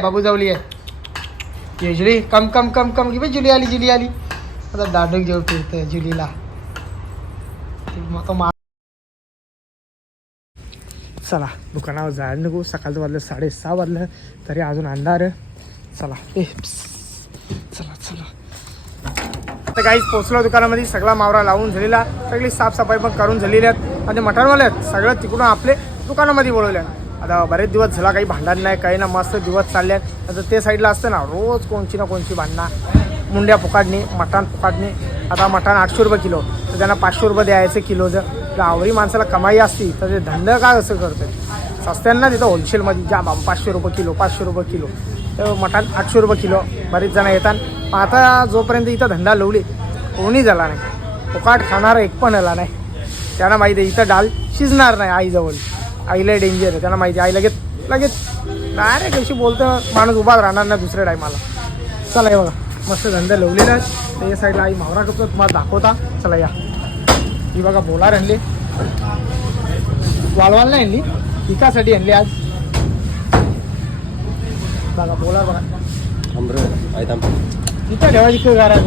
बाबू जावली आहे ये जुली कम कम कम कम की जुली आली आता दांडूक जेव फिरते जुलीला चला दुकानावर जायला नको सकाळचं वाजलं 6:30 वाजलं तरी अजून अंधार चला चला आता काहीच पोचलो दुकानामध्ये सगळा मावरा लावून झालेला सगळी साफसफाई पण करून झालेली आहेत आणि मटणवाले आहेत सगळं तिकडून आपले दुकानामध्ये बोलवले आता बरेच दिवस झाला काही भांडण नाही काही ना मस्त दिवस चालले आहेत आता ते साईडला असतं ना रोज कोणची ना कोणची भांडणं मुंड्या फुकाडणी मटण फुकाडणी आता मटण 800 रुपये किलो तर त्यांना 500 रुपये द्यायचं किलोचं तर आवरी माणसाला कमाई असती तर ते धंदा काय असं करतं सस्त्यांना तिथं होलसेलमध्ये ज्या 500 रुपये किलो तर मटण 800 रुपये किलो बरेच जण येतात पण आता जोपर्यंत इथं धंदा लावली कोणी झाला नाही फुकाट खाणारा एक पण आला नाही त्यांना माहिती आहे इथं डाल शिजणार नाही आईजवळ आईला डेंजर आहे त्यांना माहिती आई लगेच नाही रे कशी बोलतं माणूस उभाच राहणार नाही दुसऱ्या टायमाला चला हे बघा मस्त धंदा लावलेला आहे तर या साईडला आई मावरा करतो तुम्हाला दाखवता चला या ही बघा बोलार आणली वालवाल नाही आणली पिकासाठी आणली आज बघा बोलार बघा इथं ठेवायची काय घरात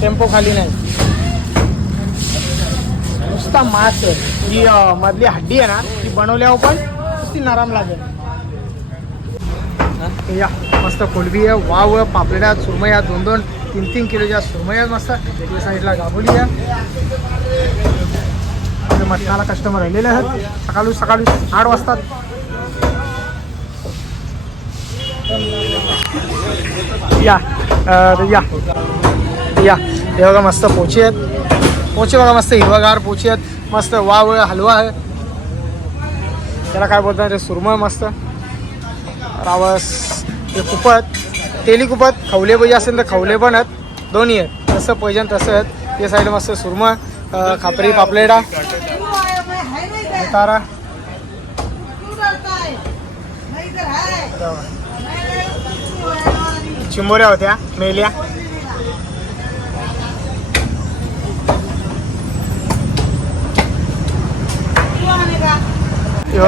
टेम्पो खाली नाही नुसता मास ही मधली हड्डी आहे ना ती बनवल्यावर पण नुसती नरम लागेल या मस्त कोलबी आहे वाव पापड्या सुरमया 2-2 3-3 किलोच्या सुरमया मस्त या साईडला गाभोली आहे मटणाला कस्टमर राहिलेले आहेत सकाळी 8 वाजता या हे बघा मस्त पोचे बघा मस्त हिरवागार पोचे आहेत मस्त वाव हलवा आहे त्याला काय बोलतात ते सुरमय मस्त रावस हे कुपत तेली कुपत खवले पाहिजे असेल तर खवले पण आहेत दोन्ही आहेत तसं पाहिजे तसं आहेत ते साईड मस्त सुरमय खापरी पापलेडा तारा चिंबोऱ्या होत्या मेल्या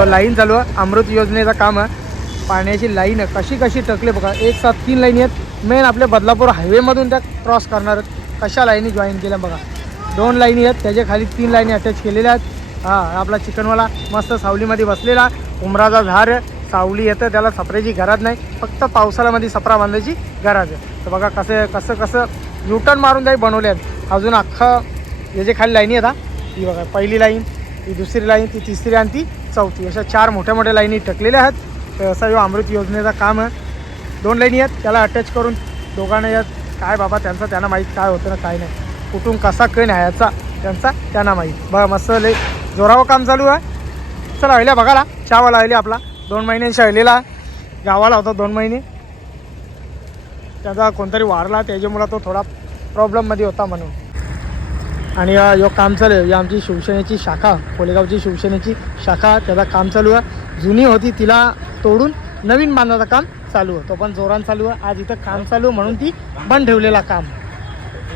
लाईन चालू आहे अमृत योजनेचं काम आहे पाण्याची लाईन आहे कशी टकले बघा 1 साथ 3 लाईनी आहेत मेन आपल्या बदलापूर हायवेमधून त्या क्रॉस करणार आहेत कशा लाईनी जॉईन केल्या बघा 2 लाईनी आहेत त्याच्या खाली 3 लाईनी अटॅच केलेल्या आहेत आपला चिकनवाला मस्त सावलीमध्ये बसलेला उमराचा झाड सावली येतं त्याला सपऱ्याची गरज नाही फक्त पावसाळ्यामध्ये सपरा बांधायची गरज आहे तर बघा कसं न्यूटन मारून काही बनवले आहेत अजून अख्खं याचे खाली लाईनी आहेत ही बघा पहिली लाईन ही दुसरी लाईन ती तिसरी आणि ती चौथी अशा 4 मोठ्या लाईनी टकलेल्या आहेत तर असं अमृत योजनेचं काम आहे 2 लाईनी आहेत त्याला अटॅच करून दोघांना यात काय बाबा त्यांना माहीत काय होतं ना काय नाही कुठून कसा कण न्यायचा त्यांना माहीत बघा मस्त लय जोरावर काम चालू आहे चला आयल्या बघाला चहावाला आले आपला 2 महिन्यांशी आलेला गावाला होता 2 महिने त्याचा कोणतरी वारला त्याच्यामुळं तो थोडा प्रॉब्लेममध्ये होता म्हणून आणि यो काम चालू आहे आमची शिवसेनेची शाखा कोलेगावची शिवसेनेची शाखा त्याला काम चालू आहे जुनी होती तिला तोडून नवीन बांधायचं काम चालू आहे तो पण जोरान चालू आहे आज इथं काम चालू म्हणून ती बंद ठेवलेला काम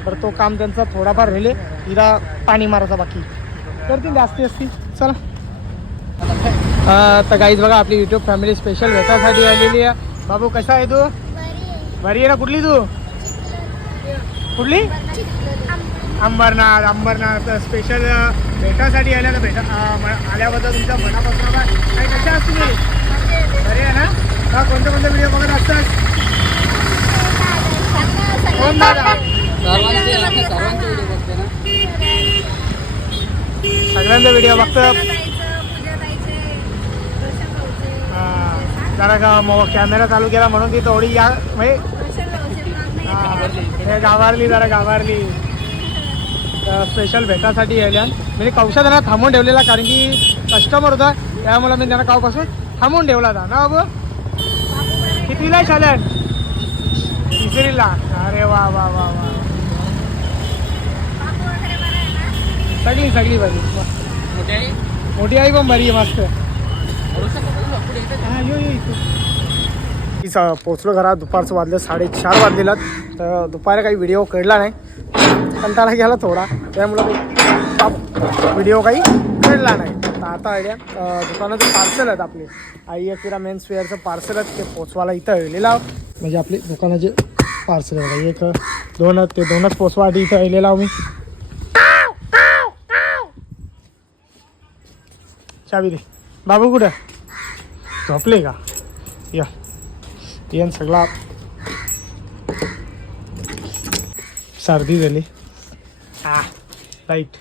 तर तो काम त्यांचा थोडाफार राहिले तिला पाणी मारायचा बाकी करतील जास्ती असती चला तर गाईज बघा आपली यूट्यूब फॅमिली स्पेशल भेटासाठी आलेली आहे बाबू कसा आहे तू बरी आहे ना कुठली अंबरनाथ स्पेशल भेटासाठी आल्या तर आल्याबद्दल तुमच्या मनापासून काय कशा असतील बरे आहे ना कोणते व्हिडिओ बघत असतात कोण दादा सगळ्यांचा व्हिडिओ बघतो जरा कॅमेरा चालू केला म्हणून ती थोडी या गावारली स्पेशल भेटासाठी यायला म्हणजे कौशा त्यांना थांबून ठेवलेला कारण की कस्टमर होता त्यामुळे मी त्यांना कावपासून थांबून ठेवला होता ना बाबू कितवीला शाळेत 3रीला अरे वा सगळी बरी मोठी आई पण बरी आहे मस्त पोचलो घरात दुपारचं वाजलं 4:30 वाजलेला तर दुपारी काही व्हिडिओ काढला नाही कंटाळा गेला थोडा, त्यामुळं व्हिडिओ काही मिळला नाही. तर आता आयडिया दुकानाचं पार्सल आहेत आपले आई अकिरा मेन्स वेअरचं पार्सल आहेत, ते पोचवायला इथं येलेला म्हणजे आपले दुकानाचे पार्सल आहे. एक दोनच पोचवासाठी इथं येलेला आहो मी. चावी दे. बाबू कुठं झोपले का? या येन सगळा सर्दी झाली. लाईट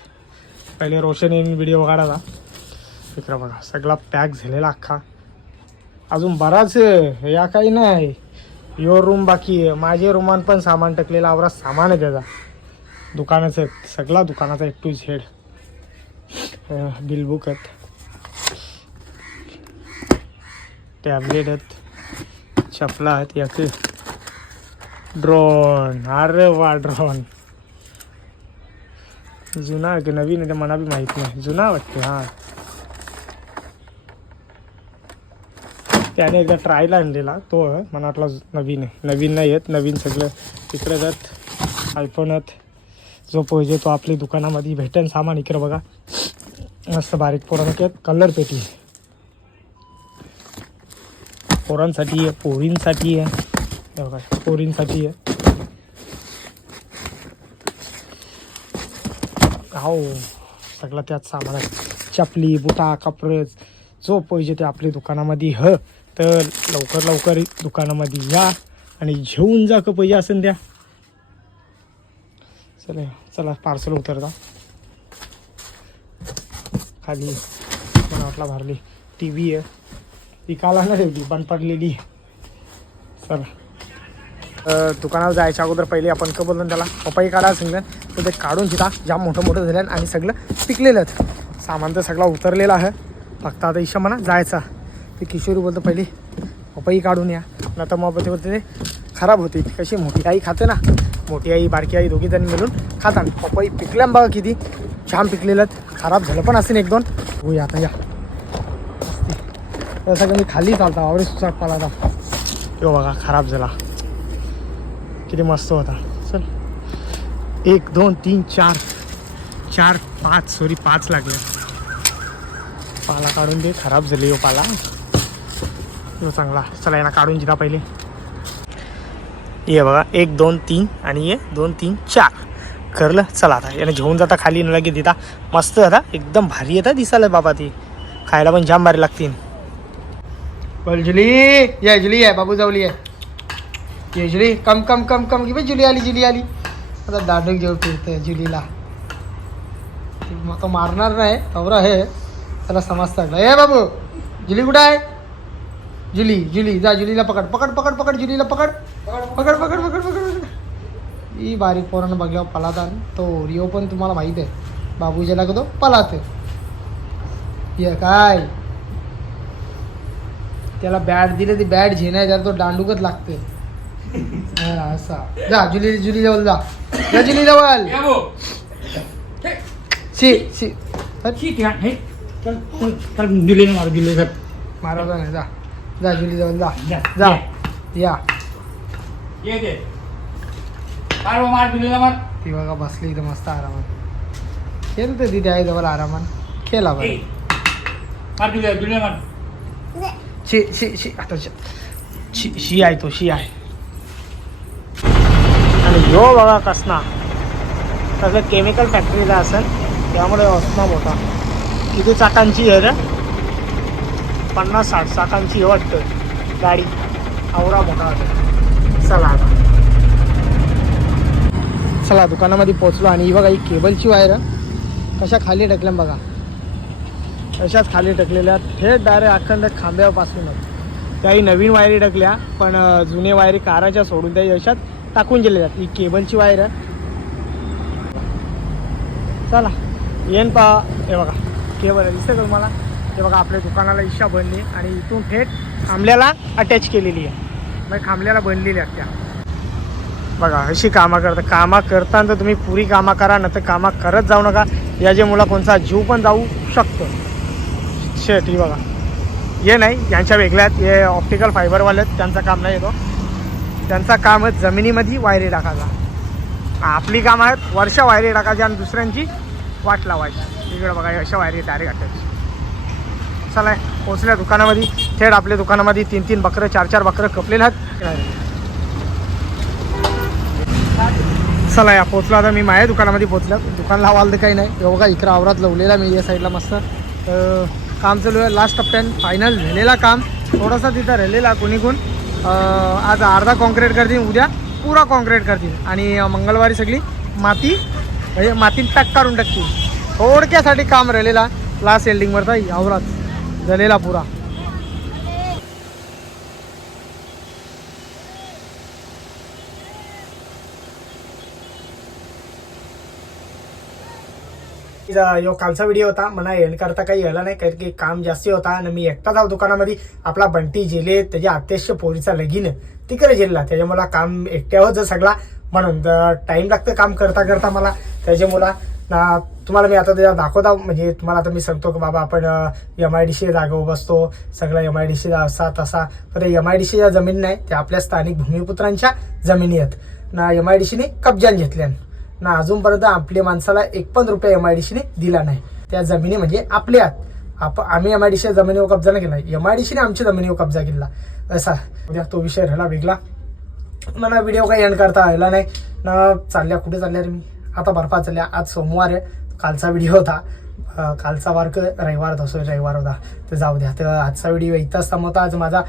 पहिले रोशन येऊन व्हिडिओ काढायचा. इकडं बघा सगळा पॅक झालेला अख्खा. अजून बराच या काही नाही. यो रूम बाकी आहे. माझ्या रूमात पण सामान टाकलेलं आवरा सामान आहे त्याचा दुकानाचं सगळा दुकानाचा A to Z. Bill book आहेत, टॅबलेट आहेत, चपला आहेत, याचे ड्रोन. अरे वा ड्रोन जुना आहे की नवीन आहे ते मला बी माहीत नाही. जुना वाटते. हां त्याने एकदा ट्रायला आणलेला तो मला वाटला नवीन आहे. नवीन नाही आहेत, नवीन सगळं इकडे जात आयफोन आहेत. जो पाहिजे तो आपली दुकानामध्ये भेटेन सामान. इकडे बघा मस्त बारीक पोरांना कलर पेटी पोरांसाठी आहे, पोरींसाठी आहे. बघा पोरींसाठी आहे. हो सगळं त्यात सामान आहे. चपली बुटा कपडे जो पाहिजे ते आपली दुकानामध्ये तर लवकर दुकानामध्ये या आणि घेऊन जा का पाहिजे असेल द्या. चला पार्सल उतरता. खाली मला वाटला भरली टी व्ही आहे ती काला ना ठेवली बंद पडलेली. चला दुकानावर जायच्या अगोदर पहिले आपण का बोलून त्याला पपई काढा सांगितलं तर ते काढून तिथं जाम मोठं झालं आणि सगळं पिकलेलं सामान तर सगळा उतरलेला आहे. फक्त आता ईशा म्हणा जायचा ते किशोरी बोलतो पहिले पपई काढून या ना तर मग ते बोलते ते खराब होती. कशी मोठी आई खाते ना, मोठी आई बारकी आई दोघी जण मिळून खातात. पपई पिकल्या बघा किती छान पिकलेलं. खराब झालं पण असेल 1-2. हो या आता या तसं मी खाली चालता आवडे सुसाट पाला आता. यो बघा खराब झाला किती मस्त होता. चल 1 2 3 4 5 लागले. पाला काढून दे खराब झाले. यो पाला यो चांगला. चला यांना काढून दिला पहिले. ये बघा 1 2 3 आणि ये 2 3 4 करलं. चला आता याने घेऊन जाता खाली न लगे देता. मस्त आता एकदम भारी येतात दिसायला बाबा. ती खायला पण जाम भारी लागतील. बोल जुली या जुली आहे बाबू जावली आहे. ये जुली कम की बाई जुली आली. आता दांडूक घेऊन फिरते जुलीला. मग तो मारणार नाही तवरा आहे त्याला समजतं. ए बाबू जुली कुठं आहे? जुली जा जुलीला पकड जुलीला पकड. ही बारीक पोरानं बघल्यावर पलाता. तो रिओ पण तुम्हाला माहीत आहे बाबूजीला का तो पलाते. ये काय त्याला बॅट दिले ती बॅट झेनाय त्याला तो दांडूकच लागते. असा जा जुली जवळ जा जुली जवळ. मारवला नाही. जा जुली जवळ जा या. ती बघा बसली इथं मस्त आरामात. खेळते तिथे आहे जवळ आरामात खेळा बरं. आता शी आहे तो शी आहे. आणि ह्यो बघा कसना सगळं केमिकल फॅक्टरीला असेल त्यामुळे असना मोठा. किती चाकांची आहे रे? 50-60 चाकांची वाटतं गाडी. आवरा मोठा होता. चला दुकानामध्ये पोचलो आणि ही बघा ही केबलची वायर कशा खाली टाकल्या बघा. तशाच खाली टाकलेल्या थेट डायरेक्ट अखंड खांब्यापासूनच. त्याही नवीन वायरी टाकल्या पण जुने वायरी काराच्या सोडून त्या यशात टाकून दिलेल्या. ही केबलची वायर चला येन पहा. हे बघा केबल दिसतं का तुम्हाला? हे बघा आपल्या दुकानाला इशा बनली आणि इथून थेट खांबल्याला अटॅच केलेली आहे. मग खांबल्याला बनलेली आहे त्या. बघा अशी कामं करताना तुम्ही पुरी कामं करा ना तर कामं करत जाऊ नका. याच्या मुला कोणता जीव पण जाऊ शकतो. शेट ही बघा हे नाही यांच्या वेगळ्यात हे ऑप्टिकल फायबरवाले आहेत. त्यांचं काम नाही येतो. त्यांचा काम जमिनीमध्ये वायरी टाकायचा. आपली काम आहेत वर्षा वायरी टाकायची आणि दुसऱ्यांची वाट लावायची. इकडे बघा अशा वायरी डायरेक्ट टाकायची. चला पोचल्या दुकानामध्ये. थेट आपल्या दुकानामध्ये 3-3 बकरं 4-4 बकरं कपलेले आहेत. चला या पोचलो आता मी माझ्या दुकानामध्ये पोचलो. दुकान लावाल तर काही नाही. बघा इकडं आवरात लावलेला मी या साईडला मस्त काम चालू आहे. लास्ट टप्प्यान फायनल झालेला काम. थोडासा तिथं राहिलेला कोणी आज अर्धा कॉन्क्रीट करतील, उद्या पुरा कॉन्क्रीट करतील आणि मंगळवारी सगळी माती म्हणजे माती पॅक काढून टाकतील. थोडक्यासाठी काम राहिलेला लास्ट एल्डिंगवरचा आवरात झालेला पुरा. यो कालचा व्हिडिओ होता. मला एंड करता काही यायला नाही कारण की काम जास्ती होता आणि मी एकटा जाऊ दुकानामध्ये. आपला बंटी जेले त्याच्या अत्यक्ष पोरीचा लगीन तिकडे जेलला, त्याच्यामुळे काम एकट्यावर सगळा म्हणून टाइम लागतं काम करता करता मला. त्याच्यामुळं तुम्हाला मी आता त्याला दाखवता म्हणजे तुम्हाला आता मी सांगतो की बाबा आपण MIDC जागेवर बसतो सगळं. MIDC असा तसा तर MIDCच्या जमीन नाही, त्या आपल्या स्थानिक भूमिपुत्रांच्या जमिनी आहेत ना. MIDCने कब्जान घेतल्या ना. अजूनपर्यंत आपल्या माणसाला 1 पण रुपया MIDCने दिला नाही. त्या जमिनी म्हणजे आपल्या आम्ही MIDCच्या जमिनीवर कब्जा नाही केला, MIDCने आमच्या जमिनीवर कब्जा केला असा. उद्या तो विषय राहिला वेगळा. मला व्हिडिओ काही एंड करता आला नाही ना. चालल्या कुठे चालल्या रे मी आता बर्फात चालल्या. आज सोमवार आहे, कालचा व्हिडिओ होता. कालचा वार रविवार रविवार होता तर जाऊ द्या. तर आजचा व्हिडिओ इथंच थांबवता. आज माझा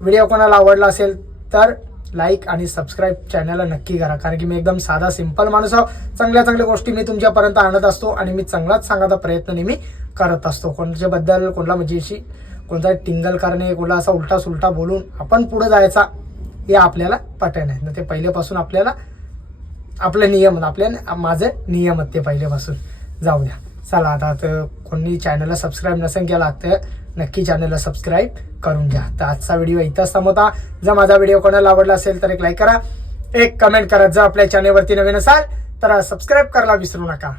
व्हिडिओ कोणाला आवडला असेल तर लाईक आणि सबस्क्राईब चॅनलला नक्की करा कारण की मी एकदम साधा सिंपल माणूस आहो. चांगल्या चांगल्या गोष्टी मी तुमच्यापर्यंत आणत असतो आणि मी चांगलाच सांगायचा प्रयत्न नेहमी करत असतो. कोणाच्याबद्दल कोणाला म्हणजे अशी कोणता टिंगल करणे कोणाला असा उलटा सुलटा बोलून आपण पुढे जायचा हे आपल्याला पटत नाही ना. ते पहिल्यापासून आपल्याला आपले नियम माझे नियम आहेत ते पहिल्यापासून. जाऊ द्या चला आता. तर कोणी चॅनलला सबस्क्राईब नसेल केला तर नक्की चॅनलला सबस्क्राईब करून घ्या. तर आजचा व्हिडिओ इथंच थांबवता. जर माझा व्हिडिओ कोणाला आवडला असेल तर एक लाईक करा, एक कमेंट करा. जर आपल्या चॅनलवरती नवीन असाल तर सबस्क्राईब करायला विसरू नका.